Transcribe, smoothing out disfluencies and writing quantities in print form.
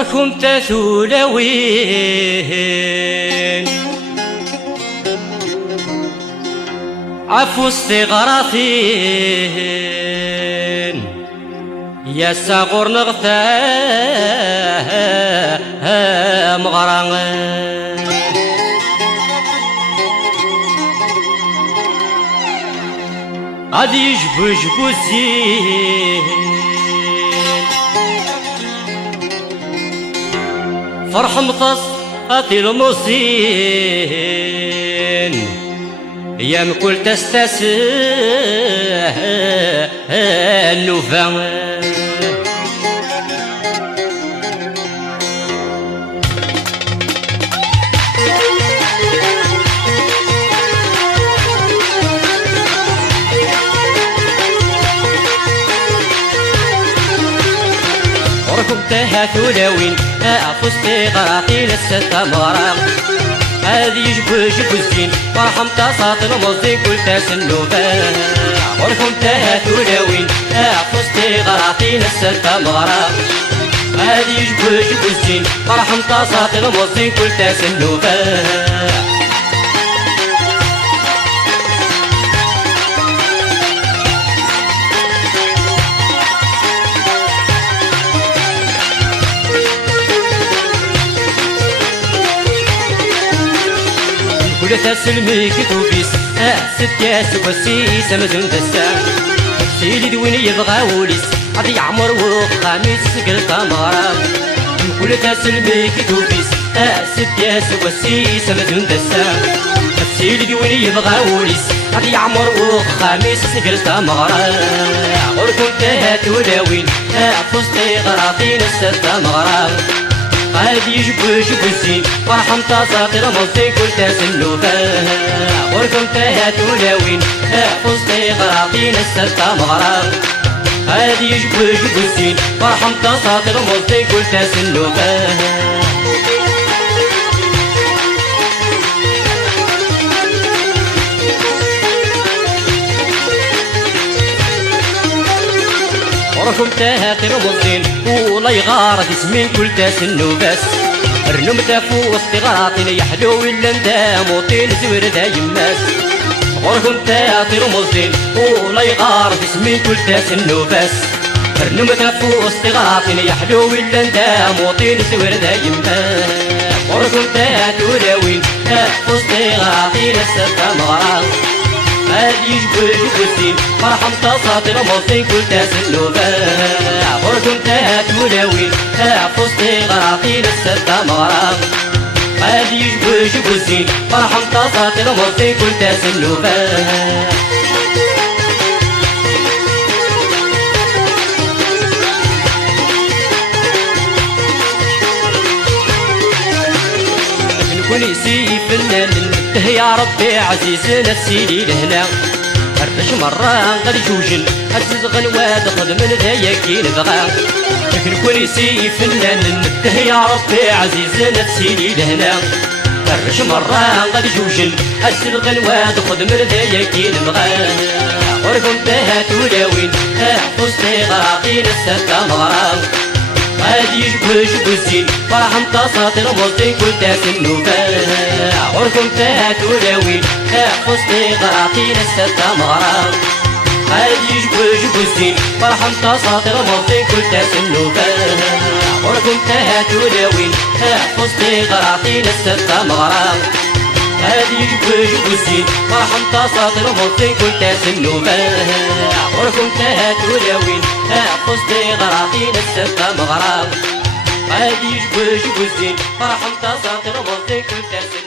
غركم تثولوين عفو استغراثين يا ساغور نغثا مغران غادي يجبو جبو الزين فرح مطص هاتي الموسين يا مكل تستسهل ثلاوين أفستي غراقي للستة مغرام هذي يجبو الزين فرحم تصاط الموزين كل تسنوفان غركم ثلاوين أفستي غراقي للستة مغرام هذي يجبو الزين فرحم تصاط الموزين كل تسنوفان ولا تسلمي كتوبيس ستياس وسيس مزون دسام سيلي دوين يبغى وليس غادي يعمر وخاميس سقل تمرام ولا تسلمي كتوبيس ستياس وسيس مزون دسام سيلي دوين يبغى وليس غادي يعمر وخاميس سقل تمرام غركم تهات ولاوين فستي غراطين الستة مغرام غادي يجبو الزين فرحم تصاطي الموزين كل تسنوفان غركم تهات ولاوين فستي غراطين الستة مغرام غادي يجبو الزين فرحم تصاطي الموزين كل تسنوفان غركم تهاتي الموزين ولا يغارد اسمين كل تاسنو بس رنوم تافو وسط غراطين يحلو إلا نداموطين زور دا يماس غركم تهاتي الموزين ولا يغارد اسمين كل تاسنو بس رنوم تافو وسط غراطين يحلو إلا نداموطين زور دا يماس غركم تهاتي ولاوين وسط غراطين الستة مغرام هادي يجبو الزين فرحم تصاطي الموزين كل تسنوفان غركم تهات ولاوين فستي غراطين الستة مغرام هادي يجبو الزين فرحم تصاطي الموزين كل تسنوفان نكون يسيف فنان نمده يا ربي عزيز نفسي لي لهنا هرش مرة غادي جوجن عزيز غنواد خدم ذايا كي نبغى نكون يسيف فنان نمده يا ربي عزيز نفسي لي لهنا هرش مرة غادي جوجن عزيز غنواد خدم ذايا كي نبغى غركم تهات ولاوين فستي غراطين الستة مغرام غادي يجبو الزين فرحم تصاطي الموزين كل تسنوفان غركم تهات ولاوين فستي غراطين الستة مغرام غادي يجبو الزين فرحم تصاطي الموزين كل تسنوفان غركم تهات ولاوين فستي غراطين الستة مغرام غادي يجبو الزين فرحم تصاطي الموزين كل تسنوفان غركم تهات ولاوين فستي غراطين الستة مغرام غادي يجبو الزين فرحم تصاطي الموزين كل تسنوفان